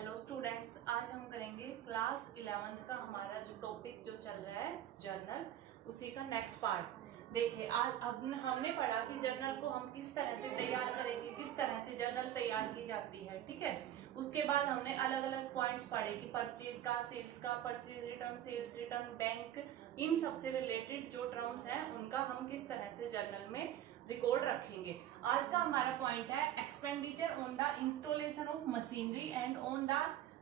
Hello students, आज हम करेंगे क्लास 11th का हमारा जो टॉपिक जो चल रहा है जर्नल, उसी का नेक्स्ट पार्ट। देखिए, आज अब हमने पढ़ा कि जर्नल को हम किस तरह से तैयार करेंगे, किस तरह से जर्नल तैयार की जाती है। ठीक है, उसके बाद हमने अलग अलग पॉइंट्स पढ़े कि परचेज का, सेल्स का, purchase return, sales return, bank, इन सबसे रिलेटेड जो टर्म्स हैं उनका हम किस तरह से जर्नल में रिकॉर्ड रखेंगे। आज का हमारा पॉइंट है expenditure on the installation of machinery and on the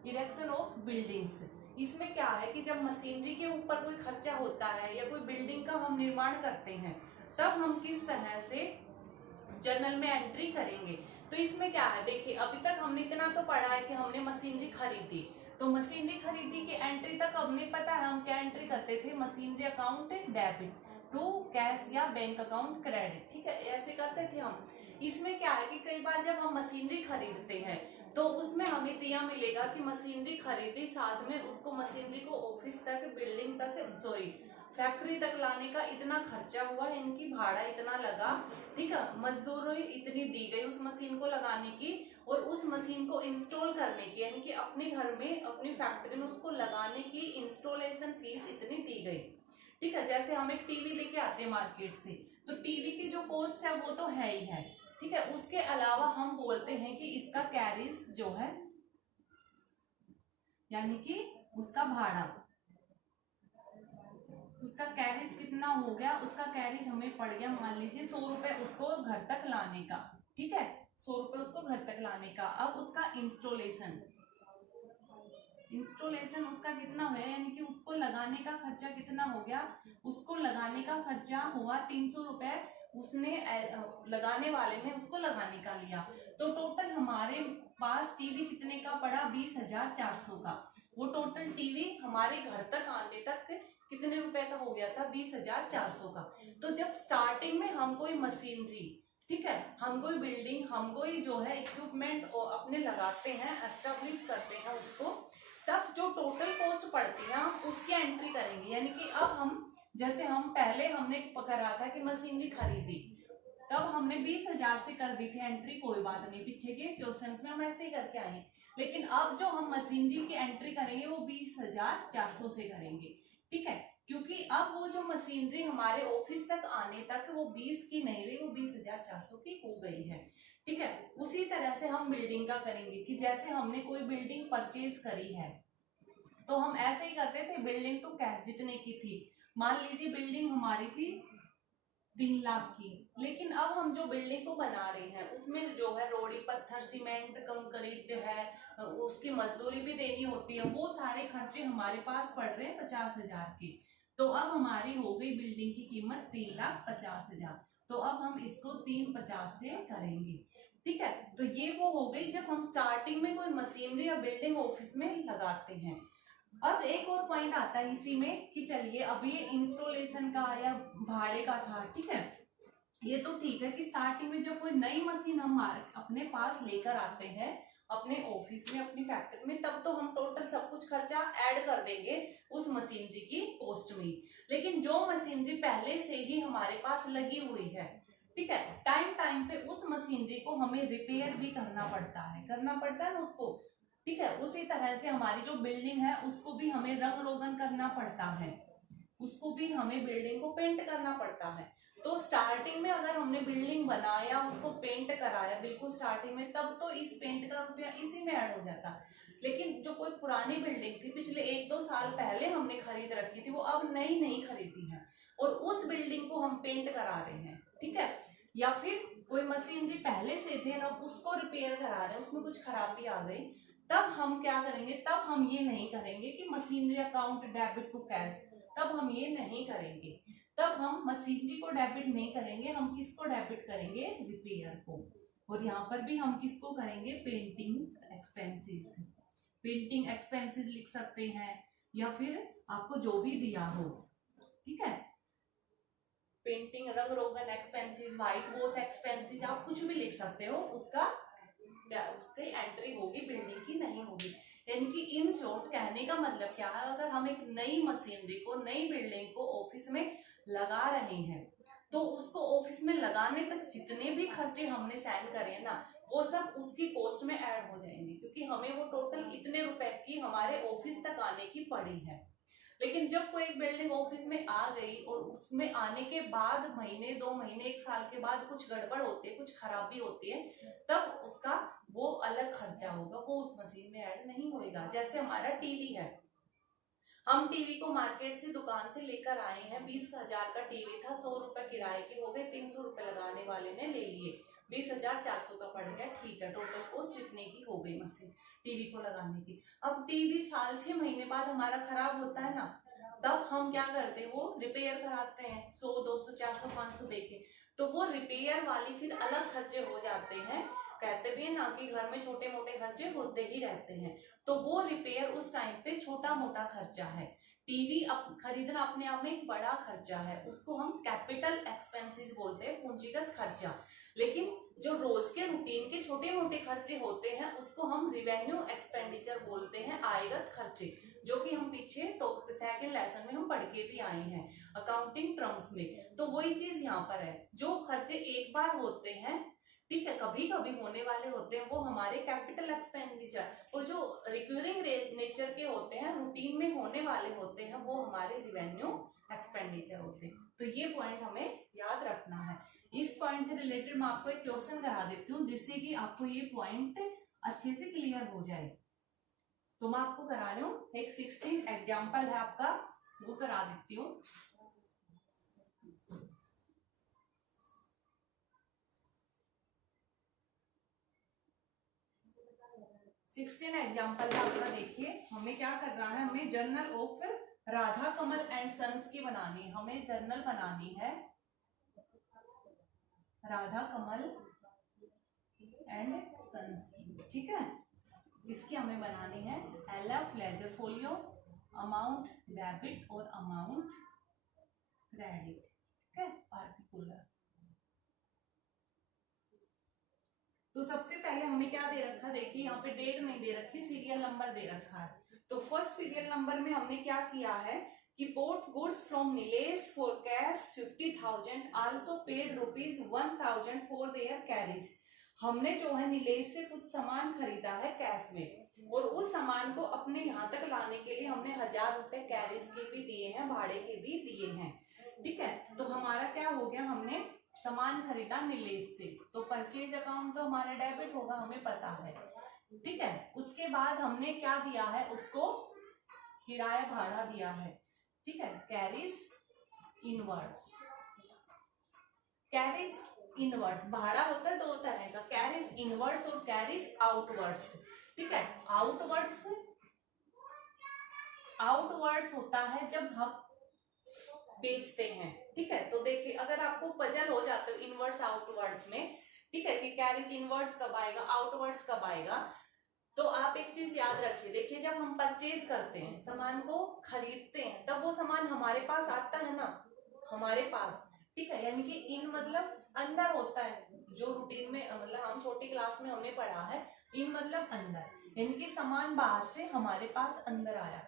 erection of buildings. इसमें क्या है कि जब मशीनरी के ऊपर कोई खर्चा होता है या कोई बिल्डिंग का हम निर्माण करते हैं, तब हम किस तरह से जर्नल में एंट्री करेंगे। तो इसमें क्या है, देखिए अभी तक हमने इतना तो पढ़ा है कि हमने मशीनरी खरीदी, तो मशीनरी खरीदी की एंट्री तक हमने पता है हम क्या एंट्री करते थे, machinery account debit to cash या बैंक अकाउंट क्रेडिट। ठीक है, ऐसे करते थे हम। इसमें क्या है कि कई बार जब हम मशीनरी खरीदते हैं तो उसमें हमें दिया मिलेगा कि मशीनरी खरीदी, साथ में उसको मशीनरी को ऑफिस तक, बिल्डिंग तक, सॉरी फैक्ट्री तक लाने का इतना खर्चा हुआ, इनकी भाड़ा इतना लगा। ठीक है, मजदूरी इतनी दी गई उस मशीन को लगाने की और उस मशीन को इंस्टॉल करने की, यानी कि अपने घर में, अपनी फैक्ट्री में उसको लगाने की इंस्टॉलेशन फीस इतनी दी गई। ठीक है, जैसे हम एक टीवी लेके आते हैं मार्केट से, तो टीवी की जो कॉस्ट है वो तो है ही है। ठीक है, उसके अलावा हम बोलते हैं कि इसका कैरिज जो है, यानी कि उसका भाड़ा, उसका कैरिज कितना हो गया, उसका कैरिज हमें पड़ गया मान लीजिए 100 रुपए उसको घर तक लाने का। ठीक है, 100 रुपए उसको घर तक लाने का। अब उसका इंस्टॉलेशन उसका कितना हुआ, यानी कि उसको लगाने का खर्चा कितना हो गया, उसको लगाने का खर्चा हुआ 300 रुपए, उसने लगाने वाले ने उसको लगाने का लिया। तो टोटल हमारे पास टीवी कितने का पड़ा, 20,400 का। वो टोटल टीवी हमारे घर तक आने तक कितने रुपए का हो गया था, 20,400 का। तो जब स्टार्टिंग में हम कोई मशीनरी, ठीक है, हम कोई बिल्डिंग, हम कोई जो है इक्विपमेंट अपने लगाते हैं, एस्टेब्लिश करते हैं उसको, तब जो टोटल कॉस्ट पड़ती है हम उसकी एंट्री करेंगे। यानी कि अब हम, जैसे हम पहले हमने करा था कि मशीनरी खरीदी, तब हमने 20,000 से कर दी थी एंट्री, कोई बात नहीं, पीछे के क्वेश्चंस में हम ऐसे ही करके आए। लेकिन अब जो हम मशीनरी की एंट्री करेंगे वो 20,400 से करेंगे। ठीक है, क्योंकि अब वो जो मशीनरी हमारे ऑफिस तक आने तक वो 20 की नहीं रही, वो 20,400 की हो गई है। ठीक है, उसी तरह से हम बिल्डिंग का करेंगे कि जैसे हमने कोई बिल्डिंग परचेज करी है, तो हम ऐसे ही करते थे, बिल्डिंग टू कैश जितने की थी, मान लीजिए बिल्डिंग हमारी थी 3 लाख की, लेकिन अब हम जो बिल्डिंग को बना रहे हैं उसमें जो है रोड़ी, पत्थर, सीमेंट, कंक्रीट है, उसकी मजदूरी भी देनी होती है, वो सारे खर्चे हमारे पास पड़ रहे हैं 50,000 के। तो अब हमारी हो गई बिल्डिंग की कीमत 3,50,000। तो अब हम इसको 350 से करेंगे। ठीक है, तो ये वो हो गई जब हम स्टार्टिंग में कोई मशीनरी या बिल्डिंग ऑफिस में लगाते हैं। अब एक और पॉइंट आता है इसी में कि चलिए अब ये इंस्टॉलेशन का या भाड़े का था। ठीक है, ये तो ठीक है कि स्टार्टिंग में जब कोई नई मशीन हम अपने पास लेकर आते हैं अपने ऑफिस में, अपनी फैक्ट्री में, तब तो हम टोटल सब कुछ खर्चा ऐड कर देंगे उस मशीनरी की कॉस्ट में। लेकिन जो मशीनरी पहले से ही हमारे पास लगी हुई है, ठीक है, टाइम टाइम पे उस मशीनरी को हमें रिपेयर भी करना पड़ता है ना उसको। ठीक है, उसी तरह से हमारी जो बिल्डिंग है उसको भी हमें रंग रोगन करना पड़ता है, उसको भी हमें बिल्डिंग को पेंट करना पड़ता है। तो स्टार्टिंग में अगर हमने बिल्डिंग बनाया, उसको पेंट कराया बिल्कुल स्टार्टिंग में, तब तो इस पेंट का रुपया इसी में ऐड हो जाता। लेकिन जो कोई पुरानी बिल्डिंग थी, पिछले 1-2 साल पहले हमने खरीद रखी थी, वो अब नई नहीं खरीदी है और उस बिल्डिंग को हम पेंट करा रहे हैं। ठीक है, या फिर कोई मशीनरी पहले से थे, अब उसको रिपेयर करा रहे हैं, उसमें कुछ खराबी आ गई, तब हम क्या करेंगे, तब हम ये नहीं करेंगे कि machinery account debit to cash, तब हम ये नहीं करेंगे। तब हम मशीनरी को डेबिट नहीं करेंगे, हम किसको डेबिट करेंगे, रिपेयर को। और यहाँ पर भी हम किसको करेंगे, पेंटिंग एक्सपेंसेस। पेंटिंग एक्सपेंसेस लिख सकते हैं या फिर आपको जो भी दिया हो। ठीक है, पेंटिंग, रंग रोगन एक्सपेंसेस, व्हाइट वॉश एक्सपेंसेस, आप कुछ भी लिख सकते हो, उसकी एंट्री होगी, बिल्डिंग की नहीं होगी। यानी कि इन शॉर्ट कहने का मतलब क्या है, अगर हम एक नई मशीनरी को, नई बिल्डिंग को ऑफिस में लगा रहे हैं, तो उसको ऑफिस में लगाने तक जितने भी खर्चे हमने साइन करे हैं ना, वो सब उसकी कॉस्ट में ऐड हो जाएंगे, क्योंकि हमें वो टोटल इतने रुपए की हमारे ऑफिस तक आने की पड़ी है। लेकिन जब कोई एक बिल्डिंग ऑफिस में आ गई और उसमें आने के बाद महीने 2 महीने 1 साल के बाद कुछ गड़बड़ होती है, कुछ खराबी होती है, तब उसका वो अलग खर्चा होगा, वो उस मशीन में ऐड नहीं होएगा। जैसे हमारा टीवी है, हम टीवी को मार्केट से दुकान से लेकर आए हैं, 20,000 का टीवी था, 100 रुपए किराए के हो गए, 300 रुपए लगाने वाले ने ले लिए, 20,400 का पड़ गया, ठीक है, टोटल कॉस्ट इतने की हो गई मशीन टीवी को लगाने की। अब टीवी साल 6 महीने बाद हमारा खराब होता है ना, तब हम क्या करते हैं, वो रिपेयर कराते हैं, 100 200 400 500 देके, तो वो रिपेयर वाली फिर अलग खर्चे हो जाते हैं। कहते भी है ना कि घर में छोटे मोटे खर्चे होते ही रहते हैं, तो वो रिपेयर उस टाइम पे छोटा मोटा खर्चा है। टीवी खरीदना अपने आप में एक बड़ा खर्चा है, उसको हम कैपिटल एक्सपेंसेस बोलते हैं, पूंजीगत खर्चा। लेकिन जो रोज के रूटीन के छोटे मोटे खर्चे होते हैं उसको हम रिवेन्यू एक्सपेंडिचर बोलते हैं, आयगत खर्चे, जो कि हम पीछे सेकंड लेसन में हम पढ़ के भी आए हैं अकाउंटिंग टर्म्स में। तो वही चीज यहाँ पर है, जो खर्चे एक बार होते हैं, ठीक है, कभी कभी होने वाले होते हैं, वो हमारे कैपिटल एक्सपेंडिचर, और जो रिक्यूरिंग नेचर के होते हैं, रूटीन में होने वाले होते हैं, वो हमारे रिवेन्यू एक्सपेंडिचर होते हैं। तो ये पॉइंट हमें याद रखना है। इस पॉइंट से रिलेटेड मैं आपको एक क्वेश्चन करा देती हूँ, जिससे कि आपको ये पॉइंट अच्छे से क्लियर हो जाए। तो मैं आपको करा रही हूँ, एक 16 एग्जाम्पल है आपका, वो करा देती हूँ। 16 एग्जाम्पल है आपका। देखिए हमें क्या करना है, हमें journal of Radha Kamal and sons की बनानी है, हमें जर्नल बनानी है राधा कमल एंड सन्स की, ठीक है। इसकी हमें बनानी है LF ledger folio, amount debit और अमाउंट क्रेडिट, ठीक है, पार्टिकुलर। तो सबसे पहले हमें क्या दे रखा, देखिए यहाँ पे डेट नहीं दे रखी, सीरियल नंबर दे रखा है। तो फर्स्ट सीरियल नंबर में हमने क्या किया है कि port goods from Nilesh for cash 50,000, also paid ₹1,000 for their carriage. हमने जो है नीलेश से कुछ सामान खरीदा है कैश में, और उस सामान को अपने यहाँ तक लाने के लिए हमने 1,000 रुपए कैरेज के भी दिए हैं, भाड़े के भी दिए हैं, ठीक है। तो हमारा क्या हो गया, हमने सामान खरीदा नीलेश से, तो परचेज अकाउंट तो हमारा डेबिट होगा, हमें पता है, ठीक है। उसके बाद हमने क्या दिया है, उसको किराया भाड़ा दिया है, ठीक है, कैरिज इनवर्स। कैरिज इनवर्स भाड़ा होता है दो तरह का, कैरिज इनवर्स और कैरिज आउटवर्ड्स, ठीक है। आउटवर्ड्स होता है जब हम बेचते हैं, ठीक है। तो देखिए अगर आपको पजल हो जाते हो इनवर्स आउटवर्ड्स में, ठीक है, कि कैरिज इनवर्स कब आएगा, आउटवर्ड्स कब आएगा, तो आप एक चीज याद रखिए। देखिए जब हम परचेज करते हैं, सामान को खरीदते हैं, तब वो सामान हमारे पास आता है ना, हमारे पास, ठीक है, यानी कि इन मतलब अंदर होता है, जो रूटीन में मतलब हम छोटी क्लास में हमने पढ़ा है, इन मतलब अंदर, यानी कि सामान बाहर से हमारे पास अंदर आया,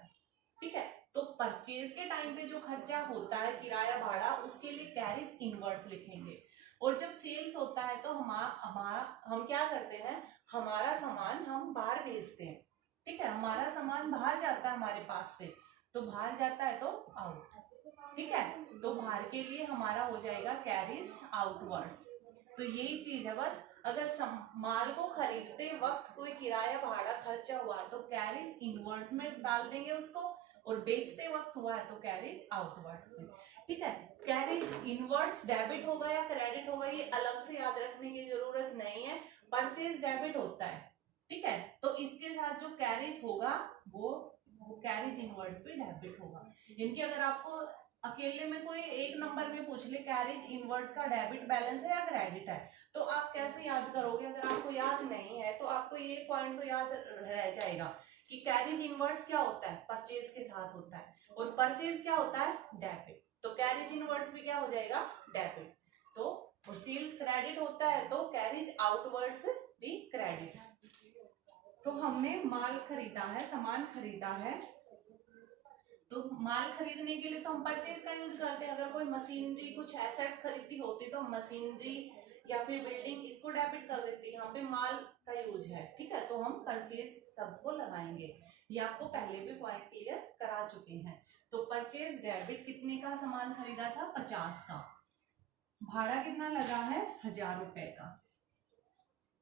ठीक है। तो परचेज के टाइम पे जो खर्चा होता है किराया भाड़ा, उसके लिए कैरिज इनवर्स लिखेंगे। और जब सेल्स होता है तो हम क्या करते हैं, हमारा सामान हम बाहर भेजते हैं, ठीक है, हमारा सामान बाहर जाता है हमारे पास से, तो बाहर जाता है तो आउट, ठीक है। तो बाहर के लिए हमारा हो जाएगा कैरिज आउटवर्ड्स। तो यही चीज है बस, अगर माल को खरीदते वक्त कोई किराया भाड़ा खर्चा हुआ तो कैरिज इनवर्ड्स में डाल देंगे उसको, और बेचते वक्त हुआ है तो कैरिज आउटवर्ड्स में, ठीक है। कैरिज इनवर्ड्स डेबिट होगा या क्रेडिट होगा ये अलग से याद रखने की जरूरत नहीं है, परचेज डेबिट होता है, ठीक है। तो इसके साथ जो कैरिज होगा वो कैरिज इनवर्ड्स भी डेबिट होगा। इनकी अगर आपको अकेले में कोई एक नंबर में पूछ ले कैरिज इनवर्ड्स का डेबिट बैलेंस है या क्रेडिट है, तो आप कैसे याद करोगे, अगर आपको याद नहीं है तो आपको ये पॉइंट तो याद रह जाएगा कि कैरिज इनवर्ड्स क्या होता है, परचेज के साथ होता है, और परचेज क्या होता है, डेबिट, तो कैरिज इनवर्ड्स भी क्या हो जाएगा, डेबिट। तो और सेल्स क्रेडिट होता है तो कैरिज आउटवर्ड्स भी क्रेडिट। तो हमने माल खरीदा है, सामान खरीदा है, तो माल खरीदने के लिए तो हम परचेज का यूज करते हैं। अगर कोई मशीनरी कुछ एसेट्स खरीदती होती तो हम मशीनरी या फिर बिल्डिंग इसको डेबिट कर देते हैं, यहाँ पे माल का यूज है, ठीक है, तो हम परचेज सबको लगाएंगे। ये आपको पहले भी पॉइंट क्लियर करा चुके हैं। तो परचेज डेबिट कितने का सामान खरीदा था? 50 का। भाड़ा कितना लगा है? 1000 रुपए का।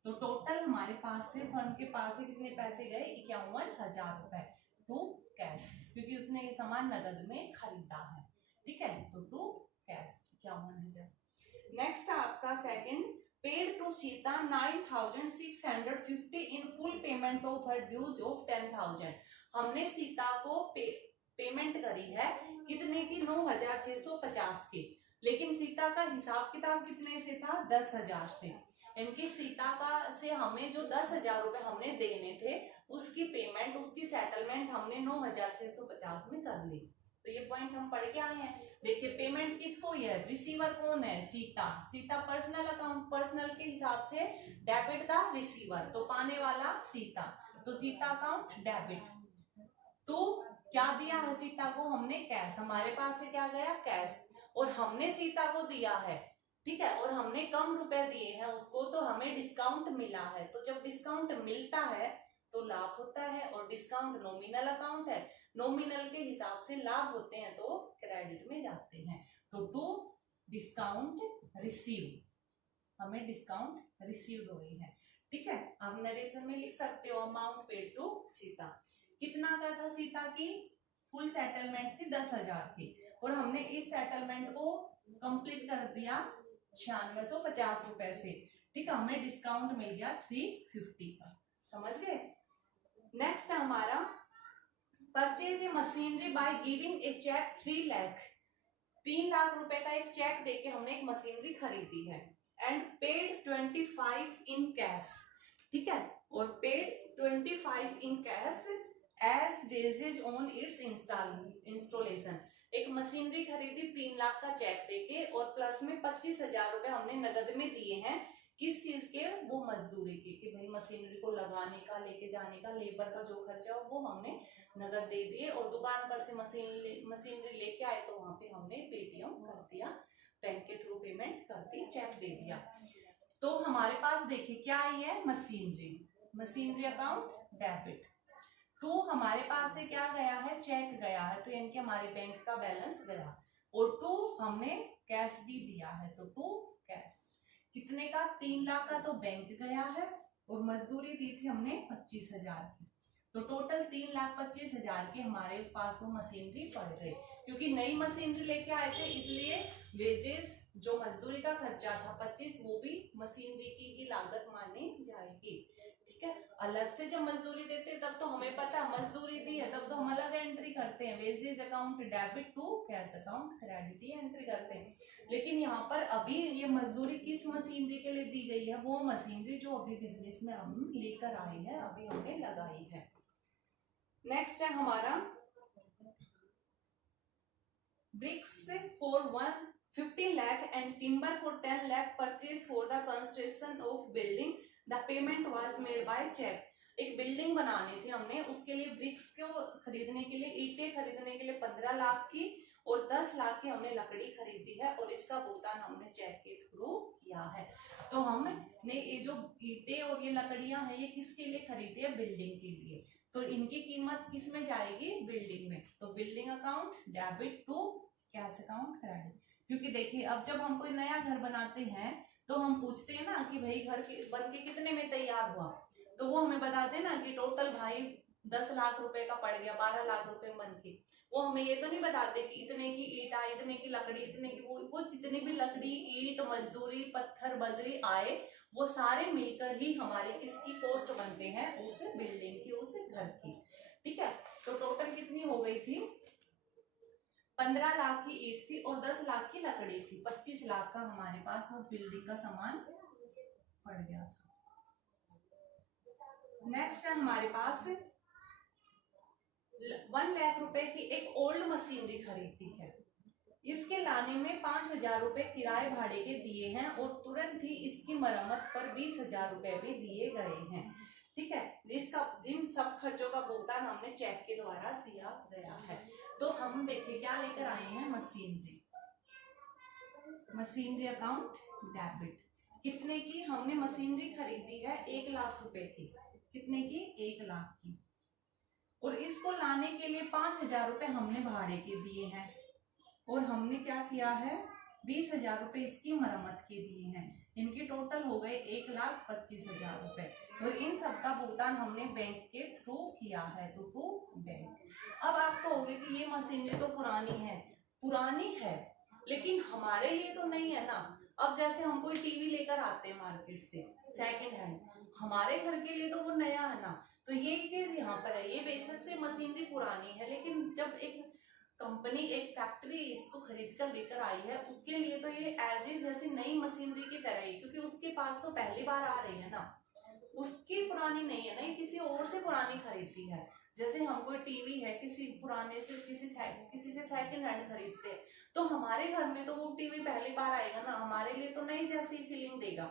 तो टोटल हमारे पास से फर्म के पास से कितने पैसे गए? 51,000 रुपए टू कैश, क्योंकि उसने ये सामान नगद में खरीदा है। ठीक है, तो टू कैश 51,000। नेक्स्ट आपका second, paid to Sita 9,650 in full payment of her dues of 10,000। हमने सीता को पेमेंट करी है कितने की? 9,650 की, लेकिन सीता का हिसाब किताब कितने से था? 10,000 से। इनकी सीता का से हमें जो 10,000 रुपए हमने देने थे, उसकी पेमेंट, उसकी सेटलमेंट हमने 9,650 में कर ली। तो ये पॉइंट हम पढ़ के आए हैं। देखिए पेमेंट किसको? ये रिसीवर कौन है? Sita. Sita personal account, personal के हिसाब से डेबिट का रिसीवर, तो पाने वाला सीता, तो सीता अकाउंट डेबिट। तो क्या दिया है सीता को? हमने कैश, हमारे पास से क्या गया? कैश, और हमने सीता को दिया है, ठीक है, और हमने कम रुपए दिए हैं उसको, तो हमें डिस्काउंट मिला है। तो जब डिस्काउंट मिलता है तो लाभ होता है, और डिस्काउंट नॉमिनल अकाउंट है, नॉमिनल के हिसाब से लाभ होते हैं तो क्रेडिट में जाते हैं। तो टू डिस्काउंट रिसीव, हमें डिस्काउंट रिसीव हुई है। ठीक है, आप नरेशन में लिख सकते हो अमाउंट पेड टू सीता। कितना का था सीता की? फुल सेटलमेंट थी 10,000 की, और हमने इस सेटलमेंट को कंप्लीट कर दिया 9650 रुपए से। ठीक है, हमें डिस्काउंट मिल गया 350 का। समझ गए? नेक्स्ट है हमारा purchase a machinery by giving a cheque 3 lakh. 3 lakh रुपए का एक चेक देके हमने एक मशीनरी खरीदी है, एंड पेड 25 इन कैश। ठीक है, और paid 25 in cash as wages on its installation. एक मशीनरी खरीदी 3 लाख का चेक देके, और प्लस में 25,000 रुपए हमने नगद में दिए हैं। किस चीज के? वो मजदूरी के, कि भाई मशीनरी को लगाने का, लेके जाने का, लेबर का जो खर्चा हो वो हमने नगद दे दिए, और दुकान पर से मशीनरी लेके आए तो वहां पे हमने पेटीएम कर दिया, बैंक के थ्रू पेमेंट कर दी, चेक दे दिया। तो हमारे पास देखिए क्या आई है? Machinery, machinery account debit. To हमारे पास से क्या गया है? चेक गया है, तो यानी कि हमारे बैंक का बैलेंस गया, और टू हमने कैश भी दिया है, तो टू कैश। कितने का? 3 लाख का तो बैंक गया है, और मजदूरी दी थी हमने 25,000 की, तो टोटल 3,25,000 के हमारे पास वो मशीनरी पड़ गई। क्योंकि नई मशीनरी लेके आए थे, इसलिए वेजेस जो मजदूरी का खर्चा था 25, वो भी मशीनरी की ही लागत मानी जाएगी। ठीक है, अलग से जब मजदूरी देते हैं तब तो हमें पता है मजदूरी दी है, तब तो हम अलग एंट्री करते हैं, wages account debit to cash account credit ही एंट्री करते हैं। लेकिन यहाँ पर अभी ये मजदूरी किस मशीनरी के लिए दी गई है? वो मशीनरी जो अभी बिजनेस में हम लेकर आए हैं, अभी हमने लगाई है। नेक्स्ट है हमारा bricks for 15 lakh and timber for 10 lakh purchase for the construction of building, the payment was made by cheque. एक बिल्डिंग बनानी थी हमने, उसके लिए ब्रिक्स को खरीदने के लिए, ईंटें खरीदने के लिए 15 लाख की और 10 लाख की हमने लकड़ी खरीदी है, और इसका भुगतान हमने चेक के थ्रू किया है। तो हमने ये जो ईंटें और ये लकड़ियां हैं, ये किसके लिए खरीदी है? बिल्डिंग के लिए। तो इनकी कीमत किस में जाएगी? बिल्डिंग में। तो building account debit to cash account credit. क्योंकि देखिए अब जब हम कोई नया घर बनाते हैं तो हम पूछते हैं ना कि भाई घर बन के कितने में तैयार हुआ, तो वो हमें बताते हैं ना कि टोटल भाई 10 लाख रुपए का पड़ गया, 12 लाख रुपए बन के। वो हमें ये तो नहीं बताते कि इतने की ईंट आई, इतने की लकड़ी, इतने की वो जितनी भी लकड़ी, ईंट, मजदूरी, पत्थर, बजरी आए, वो सारे मिलकर ही हमारे किसकी कॉस्ट बनते हैं? उस बिल्डिंग की, उस घर की। ठीक है, तो टोटल कितनी हो गई थी? 15 लाख की ईंट थी और 10 लाख की लकड़ी थी, 25 लाख का हमारे पास वो बिल्डिंग का सामान पड़ गया था। नेक्स्ट है हमारे पास 1 लाख रुपए की एक ओल्ड मशीनरी खरीदी है। इसके लाने में 5,000 रुपए किराए भाड़े के दिए हैं, और तुरंत ही इसकी मरम्मत पर 20,000 रुपए भी दिए गए हैं। ठीक है, इसका जिन सब खर्चों का भुगतान हमने चेक के द्वारा दिया गया है। तो हम देखिए क्या लेकर आए हैं? Machinery, machinery account debit. कितने की हमने मशीनरी खरीदी है? 1 लाख रुपए की। कितने की? 1 लाख की। और इसको लाने के लिए 5,000 रुपए हमने भाड़े के दिए हैं और हमने क्या किया है, 20,000 रुपए इसकी मरम्मत के दिए हैं। इनके टोटल हो गए 1,25,000 रुपए और इन सब का भुगतान हमने बैंक के थ्रू किया है, टू बैंक। अब आप कहोगे कि ये मशीनरी तो पुरानी है लेकिन हमारे लिए तो नहीं है ना। अब जैसे हम कोई टीवी लेकर आते हैं मार्केट से सेकंड हैंड, हमारे घर के लिए तो वो नया है ना। तो यही चीज यहाँ पर है, ये बेशक से मशीनरी पुरानी है लेकिन जब एक कंपनी, एक फैक्ट्री इसको खरीद कर लेकर आई है उसके लिए तो ये एज ए जैसे नई मशीनरी की तरह ही, क्योंकि उसके पास तो पहली बार आ रही है ना, उसकी पुरानी नहीं है ना, ये किसी और से पुरानी खरीदती है। जैसे हम कोई टीवी है किसी पुराने से किसी से सेकंड हैंड खरीदते हैं तो हमारे घर में तो वो टीवी पहली बार आएगा ना, हमारे लिए तो नई जैसी फीलिंग देगा।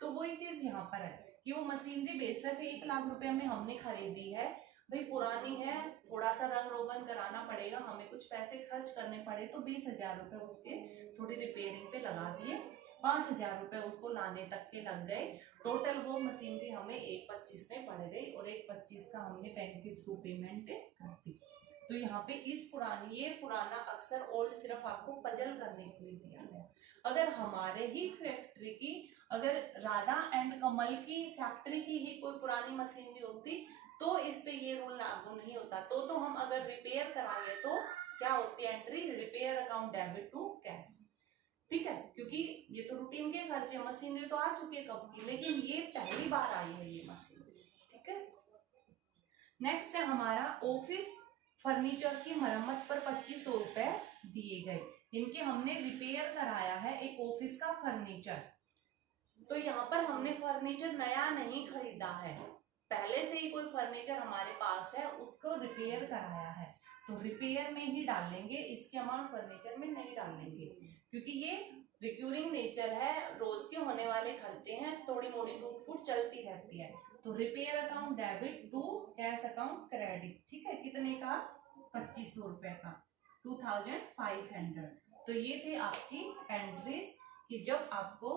तो वही चीज यहाँ पर है कि वो मशीनरी बेशक 1 लाख रुपए में हमने खरीदी है, भाई पुरानी है, थोड़ा सा रंग रोगन कराना पड़ेगा, हमें कुछ पैसे खर्च करने पड़े तो 20,000 रुपए उसके थोड़ी रिपेयरिंग पे लगा दिए, 5,000 रुपए उसको लाने तक के लग गए। टोटल वो मशीनरी हमें 1,25 में पड़ गई और 1,25 का हमने बैंक के थ्रू पेमेंट कर दी। तो यहाँ पे ये पुराना अक्सर ओल्ड सिर्फ आपको पजल करने के लिए दिया गया। अगर हमारे ही फैक्ट्री की, अगर राधा एंड कमल की फैक्ट्री की ही कोई पुरानी मशीनरी होती तो इस पे ये रूल लागू नहीं होता। तो हम अगर रिपेयर कराए तो क्या होती है entry, repair account debit to cash, ठीक है, क्योंकि ये तो रूटीन के खर्चे, मशीनरी तो आ चुकी है कब की, लेकिन ये पहली बार आई है ये मशीनरी, ठीक है। नेक्स्ट है हमारा ऑफिस फर्नीचर की मरम्मत पर 2,500 रुपए दिए गए। इनके हमने रिपेयर कराया है एक ऑफिस का फर्नीचर। तो यहाँ पर हमने फर्नीचर नया नहीं खरीदा है, पहले से ही कोई फर्नीचर हमारे पास है उसको रिपेयर कराया है, तो रिपेयर में ही डालेंगे, इसके अमाउंट फर्नीचर में नहीं डालेंगे क्योंकि ये रिक्यूरिंग नेचर है, रोज के होने वाले खर्चे हैं, थोड़ी मोड़ी टूट फूट चलती रहती है। तो repair account debit to cash account credit, ठीक है, कितने का? 2,500 रुपए का, 2,500। तो ये थे आपकी एंट्रीज कि जब आपको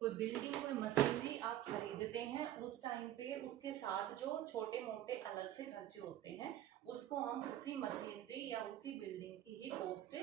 कोई बिल्डिंग, कोई मशीनरी आप खरीदते हैं उस टाइम पे उसके साथ जो छोटे मोटे अलग से खर्चे होते हैं उसको हम उसी मशीनरी या उसी बिल्डिंग की ही कॉस्ट